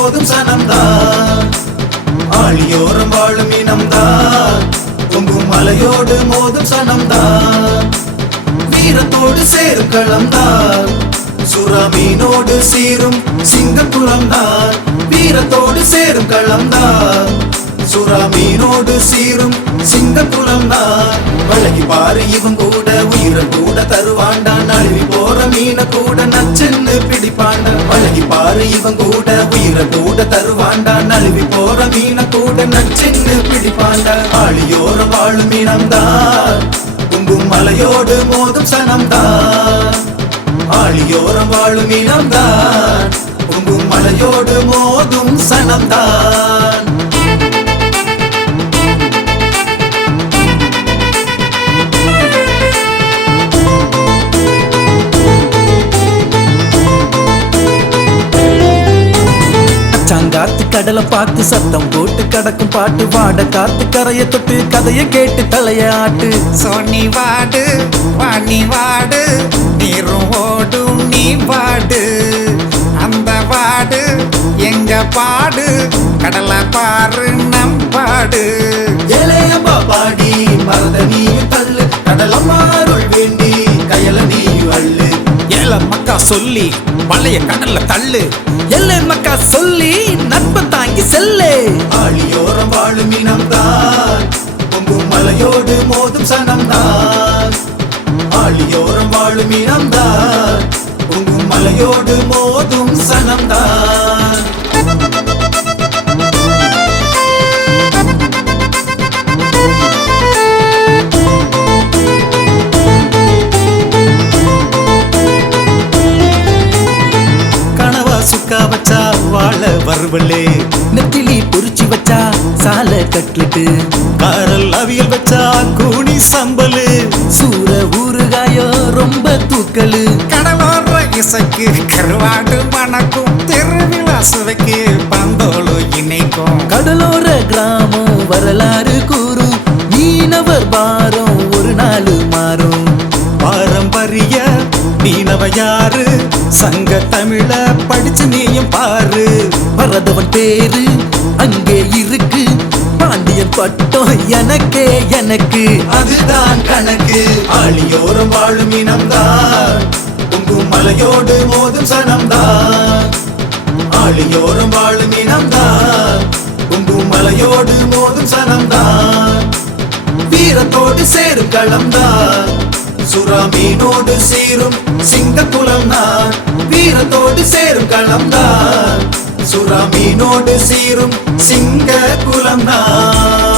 மோதும் சனம்தான். ஆழியோரம் வாழும் இனம்தான், பொங்கும் மலையோடு மோதும் சனம்தான். வீரத்தோடு சேரும் களம்தான், சுறா மீனோடு சீரும் சிங்கக்குளம்தான். வீரத்தோடு சேரும் களம்தான், சுறா மீனோடு சீரும் சிங்கக்குளம்தான். பழகி பாரு இவன் கூட உயிரை கூட தருவாண்டா, நழுவி போற மீன கூட நச்சென்னு பிடிப்பாண்டா. பழகி பாரு இவன் கூட உயிரை கூட தருவாண்டா, நழுவி போற மீன கூட நச்சென்னு பிடிப்பாண்டா. ஆழியோரம் வாழும் இனம்தான், பொங்கும் மலையோடு மோதும் சனம்தான். ஆழியோரம் வாழும் இனம்தான், பொங்கும் மலையோடு மோதும் சனம்தான். காத்து கடலை பார்த்து சத்தம் போட்டு கடக்கும் பாட்டு, வாட காத்து கரைய தொட்டு கதைய கேட்டு தலைய ஆட்டு. சொன்னி வாடு வாணி வாடு, நீரும் ஓடும் நீ வாடு. அந்த வாடு எங்க பாடு, கடலை பாரு நம் பாடு. ஏலையம்பா பாடி மரத நீயும் தள்ளு, கடலம்மாருள் வேண்டி கயல நீயும் அள்ளு. ஏல மக்கா சொல்லி பழைய கடல்ல தள்ளு, எல்லை மக்கா சொல்லி நட்ப தாங்கி செல்லே. ஆழியோரம் வாழும் இனம்தான், பொங்கும் மலையோடு மோதும் சனம்தான். ஆழியோரம் வாழும் இனம்தான், பொங்கும் மலையோடு மோதும் சனம்தான். சுக்கா வச்சா வாழ வருவலே, நெத்திலி பொறிச்சு வச்சா சால கட்லட்டு, காரல் அவியல் வச்சா கூனி சம்பலு, சூற ஊறுகாயோ ரொம்ப தூக்கலு. கடலோர இசைக்கு கருவாடு மணக்கும், திருவிழா சுவைக்கு பந்தோடு இணைக்கும். கடலோர கிராமம் வரலாறு கூறும், மீனவர் பாரம் ஒரு நாள் மாறும். பாரம்பரிய மீனவ யாரு, சங்க தமிழ படிச்சு நீயும் பாரு. பரதவன் பேரு அங்கே இருக்கு, பாண்டியன் பட்டம் எனக்கே எனக்கு, அதுதான் கணக்கு. ஆழியோரம் வாழும் இனம்தான், பொங்கும் மலையோடு மோதும் சனம்தான். ஆழியோரம் வாழும் இனம்தான், பொங்கும் மலையோடு மோதும் சனம்தான். வீரத்தோடு சேரும் களம்தான், சுறா மீனோடு சீரும் சிங்கக்குளம்தான். வீரத்தோடு சேரும் களம்தான், சுறா மீனோடு சீரும் சிங்கக்குளம்தான்.